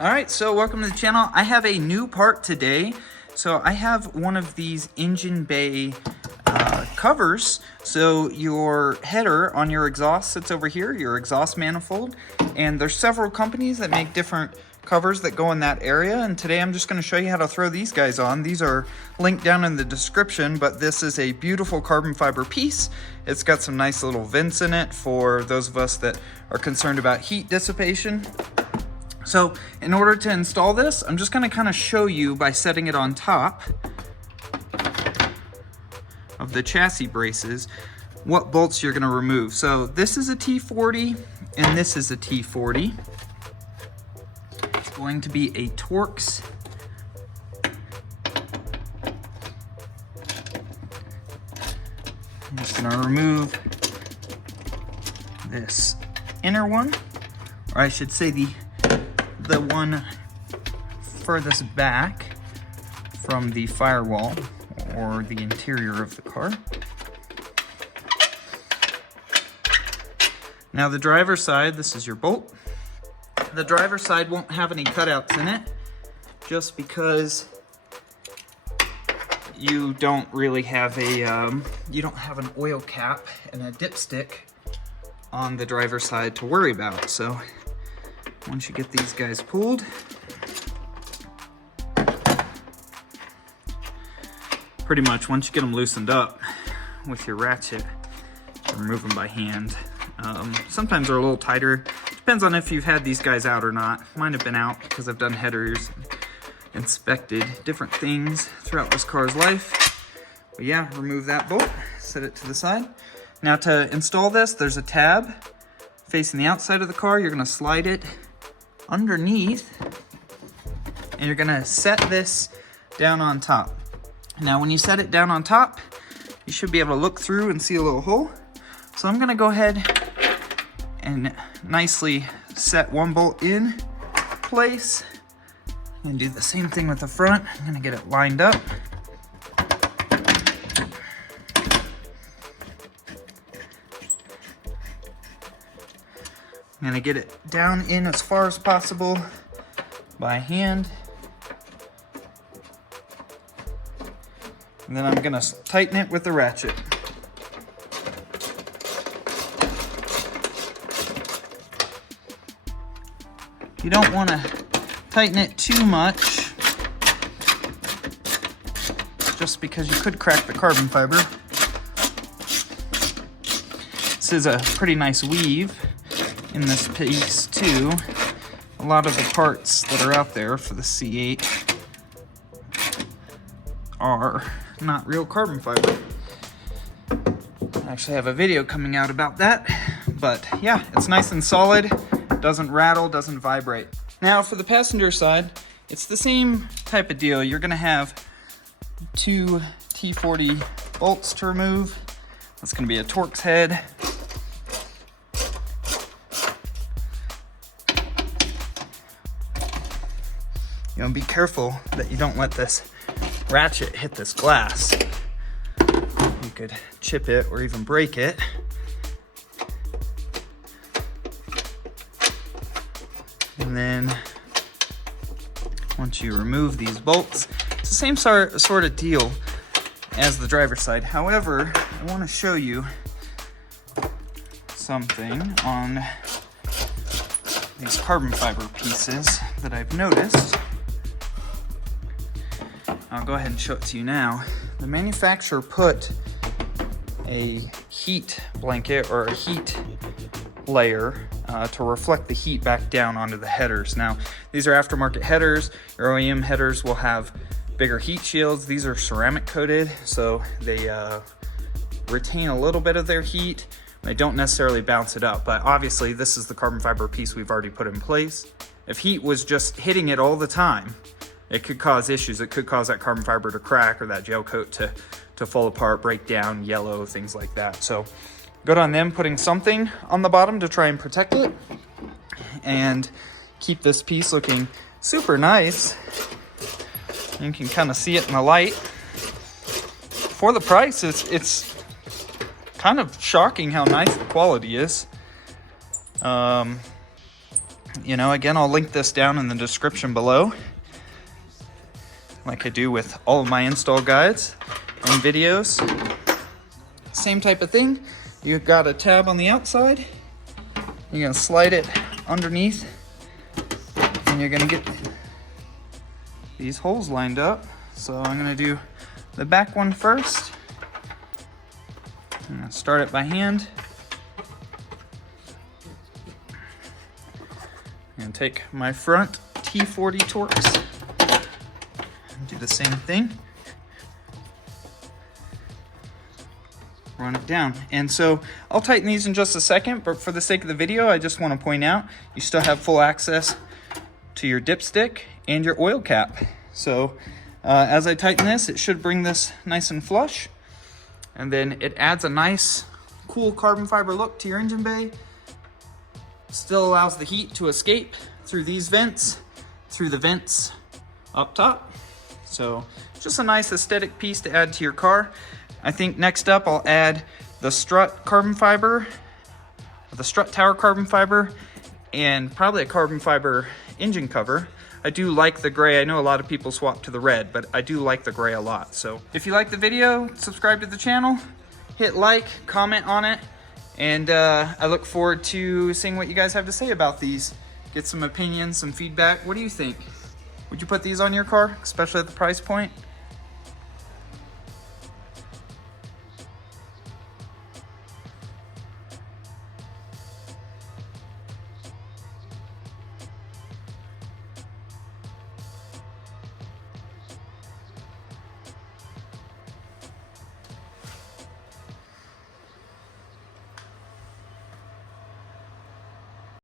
Alright, so welcome to the channel. I have a new part today. So I have one of these engine bay covers. So your header on your exhaust sits over here, your exhaust manifold. And there's several companies that make different covers that go in that area. And today I'm just going to show you how to throw these guys on. These are linked down in the description, but this is a beautiful carbon fiber piece. It's got some nice little vents in it for those of us that are concerned about heat dissipation. So in order to install this, I'm just gonna kind of show you by setting it on top of the chassis braces, what bolts you're gonna remove. So this is a T40 and this is a T40. It's going to be a Torx. I'm just gonna remove this inner one, or I should say the one furthest back from the firewall or the interior of the car. Now the driver's side, this is your bolt. The driver's side won't have any cutouts in it just because you don't really have a you don't have an oil cap and a dipstick on the driver's side to worry about. So once you get these guys pulled, pretty much once you get them loosened up with your ratchet, remove them by hand. Sometimes they're a little tighter. Depends on if you've had these guys out or not. Mine have been out because I've done headers, inspected different things throughout this car's life. But yeah, remove that bolt, set it to the side. Now to install this, there's a tab facing the outside of the car. You're gonna slide it underneath and you're gonna set this down on top. Now when you set it down on top, you should be able to look through and see a little hole. So I'm gonna go ahead and nicely set one bolt in place and do the same thing with the front. I'm gonna get it lined up. I'm gonna get it down in as far as possible by hand. And then I'm gonna tighten it with the ratchet. You don't wanna tighten it too much, just because you could crack the carbon fiber. This is a pretty nice weave in this piece too. A lot of the parts that are out there for the C8 are not real carbon fiber. I actually have a video coming out about that, but yeah, it's nice and solid, doesn't rattle, doesn't vibrate. Now for the passenger side, it's the same type of deal. You're gonna have two T40 bolts to remove. That's gonna be a Torx head. You know, be careful that you don't let this ratchet hit this glass. You could chip it or even break it. And then once you remove these bolts, it's the same sort of deal as the driver's side. However, I want to show you something on these carbon fiber pieces that I've noticed. I'll go ahead and show it to you now. The manufacturer put a heat blanket or a heat layer to reflect the heat back down onto the headers. Now, these are aftermarket headers. Your OEM headers will have bigger heat shields. These are ceramic coated, so they retain a little bit of their heat. They don't necessarily bounce it up, but obviously this is the carbon fiber piece we've already put in place. If heat was just hitting it all the time, it could cause issues. It could cause that carbon fiber to crack or that gel coat to fall apart, break down, yellow, things like that. So good on them putting something on the bottom to try and protect it and keep this piece looking super nice. You can kind of see it in the light. For the price, it's kind of shocking how nice the quality is. You know, again, I'll link this down in the description below, like I do with all of my install guides and videos. Same type of thing. You've got a tab on the outside. You're gonna slide it underneath, and you're gonna get these holes lined up. So I'm gonna do the back one first. I'm gonna start it by hand. And take my front T40 Torx and do the same thing. Run it down. And so I'll tighten these in just a second, but for the sake of the video, I just want to point out you still have full access to your dipstick and your oil cap. So as I tighten this, it should bring this nice and flush. And then it adds a nice, cool carbon fiber look to your engine bay. Still allows the heat to escape through these vents, through the vents up top. So just a nice aesthetic piece to add to your car. I think next up I'll add the strut carbon fiber, the strut tower carbon fiber, and probably a carbon fiber engine cover. I do like the gray. I know a lot of people swap to the red, but I do like the gray a lot. So if you like the video, subscribe to the channel, hit like, comment on it. And I look forward to seeing what you guys have to say about these. Get some opinions, some feedback. What do you think? Would you put these on your car, especially at the price point?